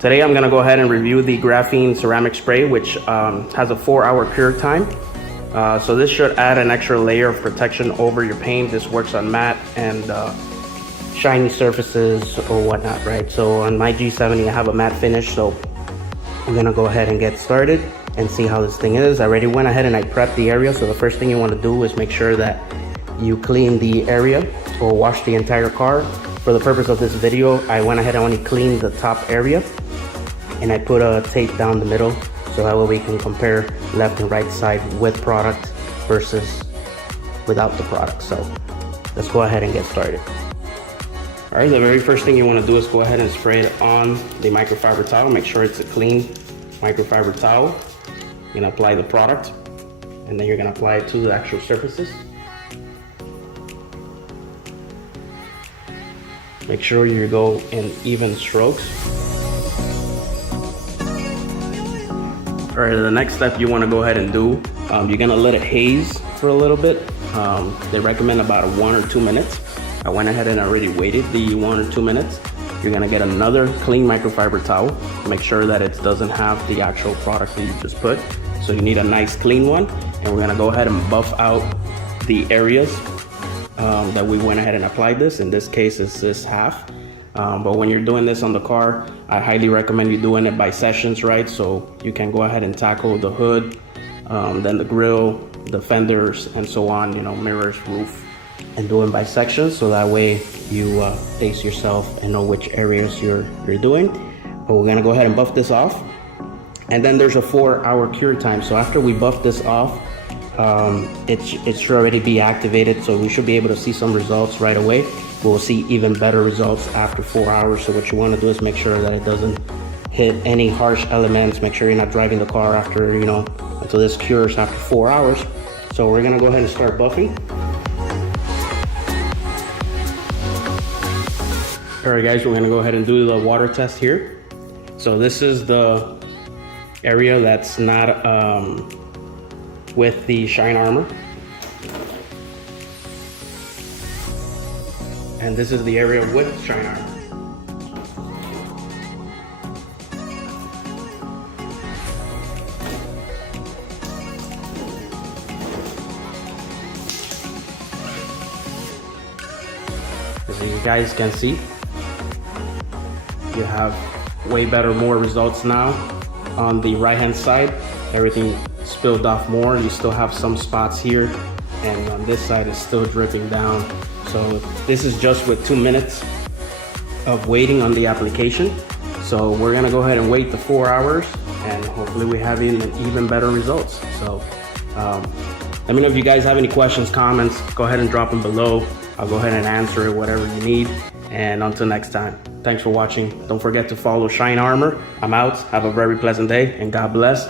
Today I'm gonna go ahead and review the Graphene Ceramic Spray, which has a 4-hour cure time. So this should add an extra layer of protection over your paint. This works on matte and shiny surfaces or whatnot, right? So on my G70 I have a matte finish, so I'm gonna go ahead and get started and see how this thing is. I already went ahead and I prepped the area, so the first thing you want to do is make sure that you clean the area or wash the entire car. For the purpose of this video, I went ahead and only cleaned the top area and I put a tape down the middle, so that way we can compare left and right side with product versus without the product. So let's go ahead and get started. All right, the very first thing you want to do is go ahead and spray it on the microfiber towel. Make sure it's a clean microfiber towel. You're gonna apply the product, and then you're gonna apply it to the actual surfaces. Make sure you go in even strokes. All right, the next step you want to go ahead and do, you're gonna let it haze for a little bit. They recommend about 1 or 2 minutes. I went ahead and already waited the 1 or 2 minutes. You're gonna get another clean microfiber towel. Make sure that it doesn't have the actual product that you just put. So you need a nice clean one. And we're gonna go ahead and buff out the areas that we went ahead and applied this. In this case, it's this half. But when you're doing this on the car, I highly recommend you doing it by sessions, right? So you can go ahead and tackle the hood, then the grille, the fenders, and so on, you know, mirrors, roof, and do it by sections, so that way you pace yourself and know which areas you're doing. But we're gonna go ahead and buff this off, and then there's a 4-hour cure time. So after we buff this off, it should already be activated, so we should be able to see some results right away. We'll see even better results after 4 hours. So what you want to do is make sure that it doesn't hit any harsh elements. Make sure you're not driving the car after, you know, until this cures after 4 hours. So we're gonna go ahead and start buffing. All right, guys, we're gonna go ahead and do the water test here. So this is the area that's not with the shine armor. And this is the area with shine armor. As you guys can see, you have way better, more results now. On the right hand side, everything spilled off more. You still have some spots here, and on this side it's still dripping down. So this is just with 2 minutes of waiting on the application. So we're gonna go ahead and wait the 4 hours, and hopefully we have even better results. So let me know if you guys have any questions, comments. Go ahead and drop them below. I'll go ahead and answer it, whatever you need. And until next time, thanks for watching. Don't forget to follow Shine Armor. I'm out. Have a very pleasant day, and God bless.